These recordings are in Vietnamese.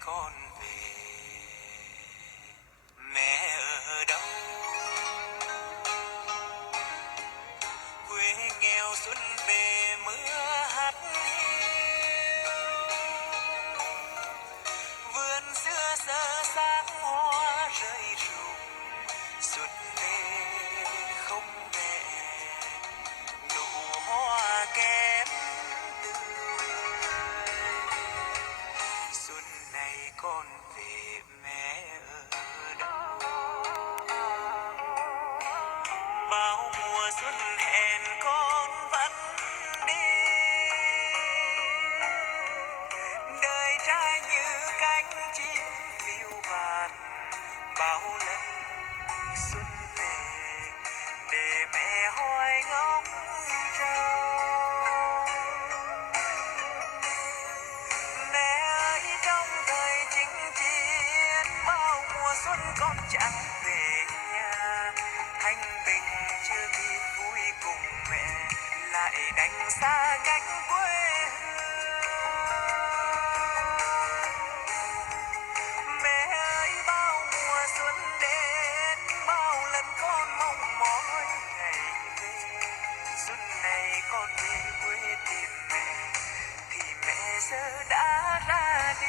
con về, mẹ ở đâu? Quê nghèo xuân về mưa hắt hiu, vườn xưa sơ xác hoa rơi rụng, xuân về không mẹ, nụ hoa kém tươi. Xuân này con về, mẹ ở đâu? Bao mùa xuân hẹn con vẫn đi, đời trai như cánh chim phiêu bạt. Bao lần xuân về để mẹ hoài ngóng trông. Mẹ ơi, trong thời chinh chiến bao mùa xuân con chẳng về nhà, thanh bình chưa kịp vui cùng mẹ, lại đành xa cách quê hương. Mẹ ơi, bao mùa xuân đến bao lần con mong mỏi ngày về, xuân này con về quê tìm mẹ thì mẹ giờ đã ra đi.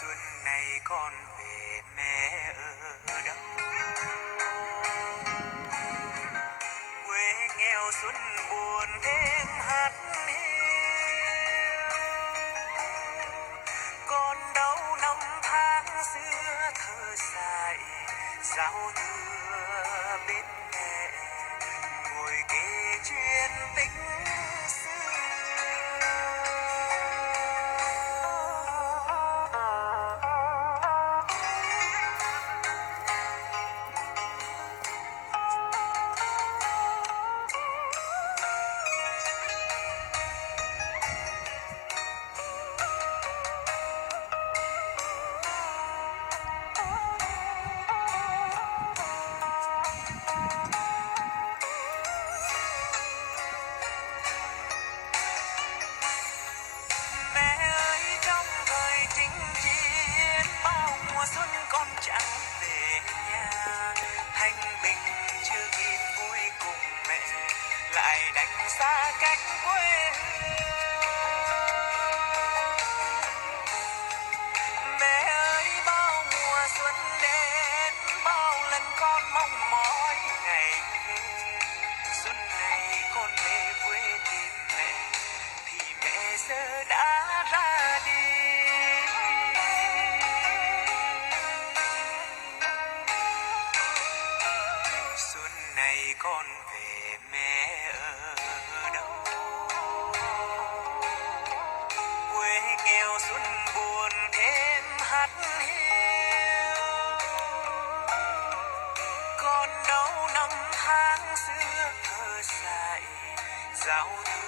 Xuân này con về, mẹ ở đâu? Quê nghèo xuân buồn thêm hắt hiu, còn đâu năm tháng xưa thơ dại, giao thừa bên mẹ, ngồi kể chuyện tích xưa. Mẹ ơi, trong thời chinh chiến bao mùa xuân con chẳng về nhà, thanh bình chưa kịp vui cùng mẹ, lại đành xa cách quê hương. Mẹ ơi, bao mùa xuân đến bao lần con mong mỏi ngày về, xuân này con về quê tìm mẹ thì mẹ giờ đã ra đi. Xuân này con về, mẹ ở đâu? Quê nghèo xuân buồn thêm hắt hiu, còn đâu năm tháng xưa thơ dại, giao thừa